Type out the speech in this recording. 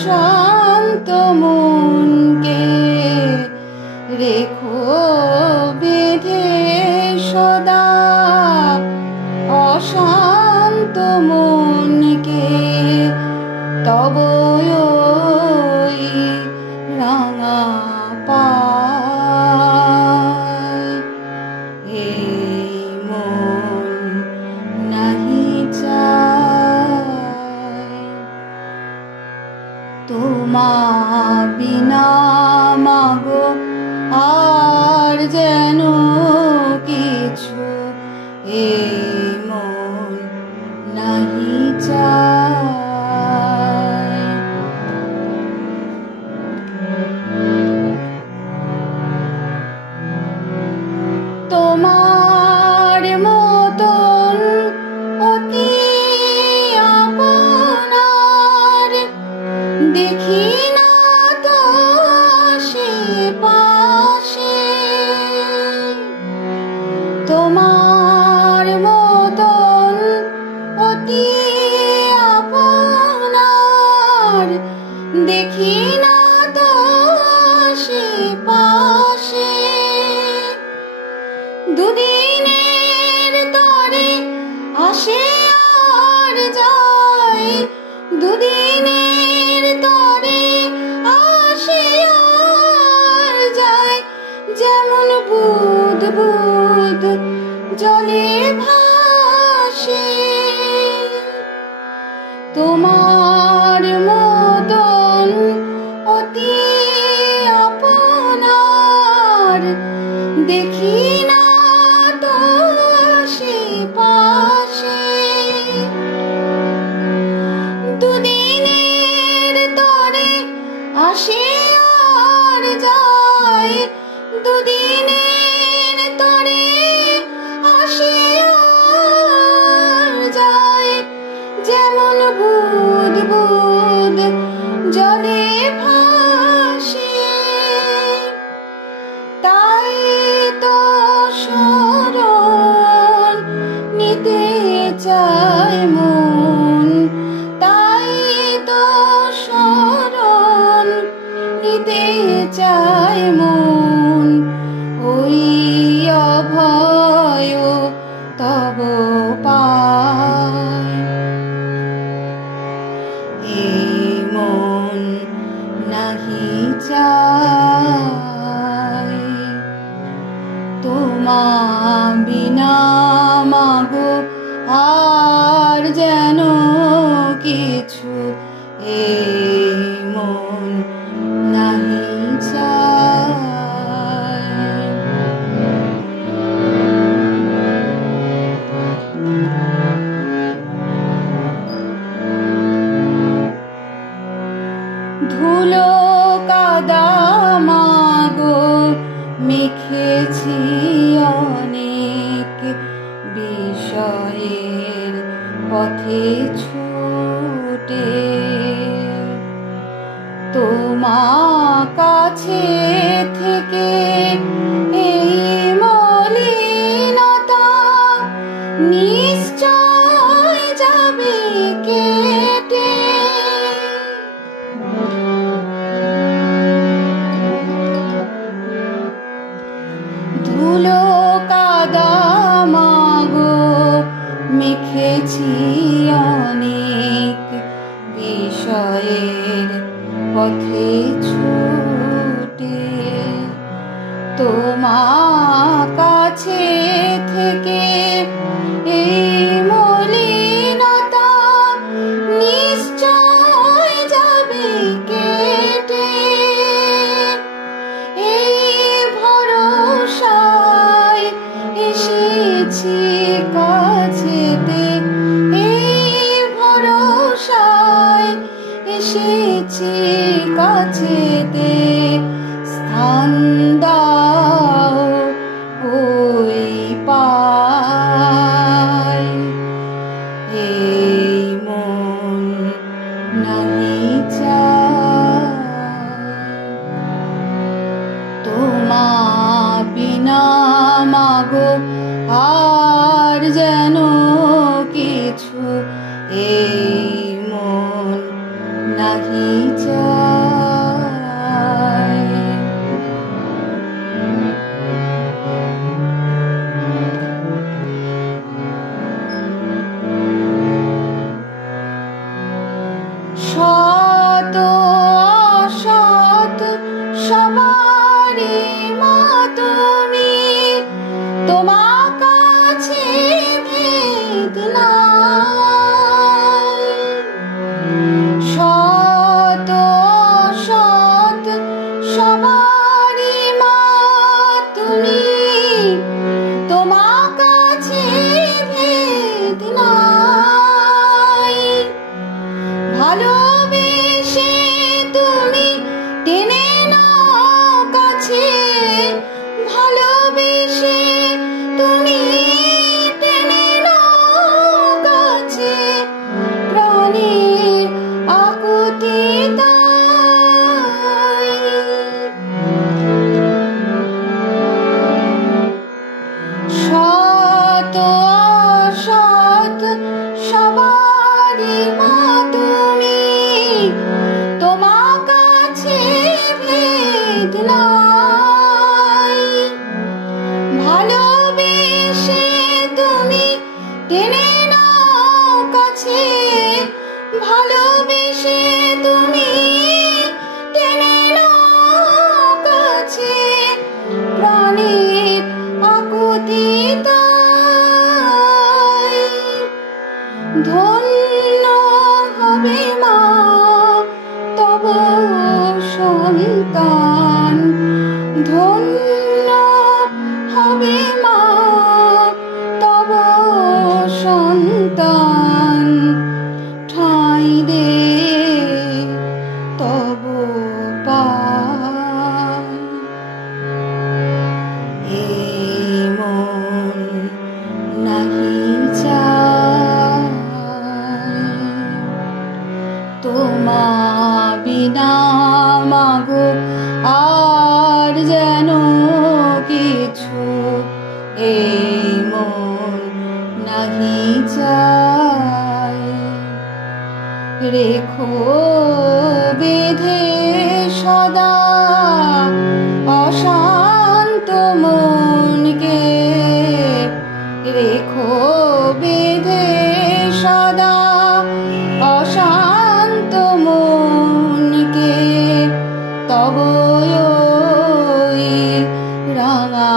অশান্ত মনকে রেখো বেঁধে সদা, অশান্ত মনকে তব ওই রাঙা পায়। এই মন নাহি চায় তোমা বিনা মাগো আর যেন কিছু, এই মন নাহি চায়। তোমার মতন অতি আপনার দেখি না তো আশেপাশে, তোমার মতন অতি আপনার দেখি না তো আশেপাশে। দুদিনের তরে আসে আর যায়, দুদিনের তরে আসে আর যায়, যেমন বুদ বুদ জলে ভাসে। তোমার মতন অতি আপনার দেখি না তো আশেপাশে। দুদিনের তরে আসে আর যায়, দুদিনের তরে আসে আর যায়, যেমন বুদ বুদ জলে ভাসে। তাই তো শরণ নিতে চায় মন, তাই তো শরণ নিতে চায় মন, ওই অভয় তব পায়। এই মন নাহি চায় তোমা বিনা মাগো আর যেন কিছু, এই মন নাহি চায়। ধুলো কাদা মাগো মেখেছি অনেক বিষয়ের পথে ছুটে, তোমা কাছে থেকে এই মলিনতা নিশ্চয় যাবে কেটে। ধুলো কাদা মাগো মেখেছি অনেক বিষয়ের পথে ছুটে, তোমা কাছে থেকে এই মলিনতা নিশ্চয় যাবে কেটে। এই ভরসায় এসেছি কাছেতে, এই ভরসায় এসেছি কাছেতে, স্থান দাও ওই পায়। তুমি তোমার কাছে ভেদ নাই। শত অসৎ সবারই মা তুমি তোমার কাছে ভেদ নাই। ভালোবেসে তুমি টেনে নাও কাছে, ভালোবেসে তুমি টেনে নাও কাছে, প্রাণের আকুতি তাই। শত অসৎ সবারই মা তুমি তোমার কাছে ভেদ নাই। ভালোবেসে তুমি টেনে নাও কাছে, ভালোবেসে তুমি টেনে নাও কাছে, প্রাণের আকুতি তাই। ধন্য হবে মা তব সন্তান, ধন্য হবে মা তব সন্তান, ঠাঁই দে তব পায়। এ মন নাহি চায় তোমা বিনা মাগো আর যেন কিছু, এই মন নাহি চায়। রেখো বেঁধে সদা অশান্ত মনকে, রেখো বেঁধে সদা অশান্ত মনকে, তব ওই রাঙা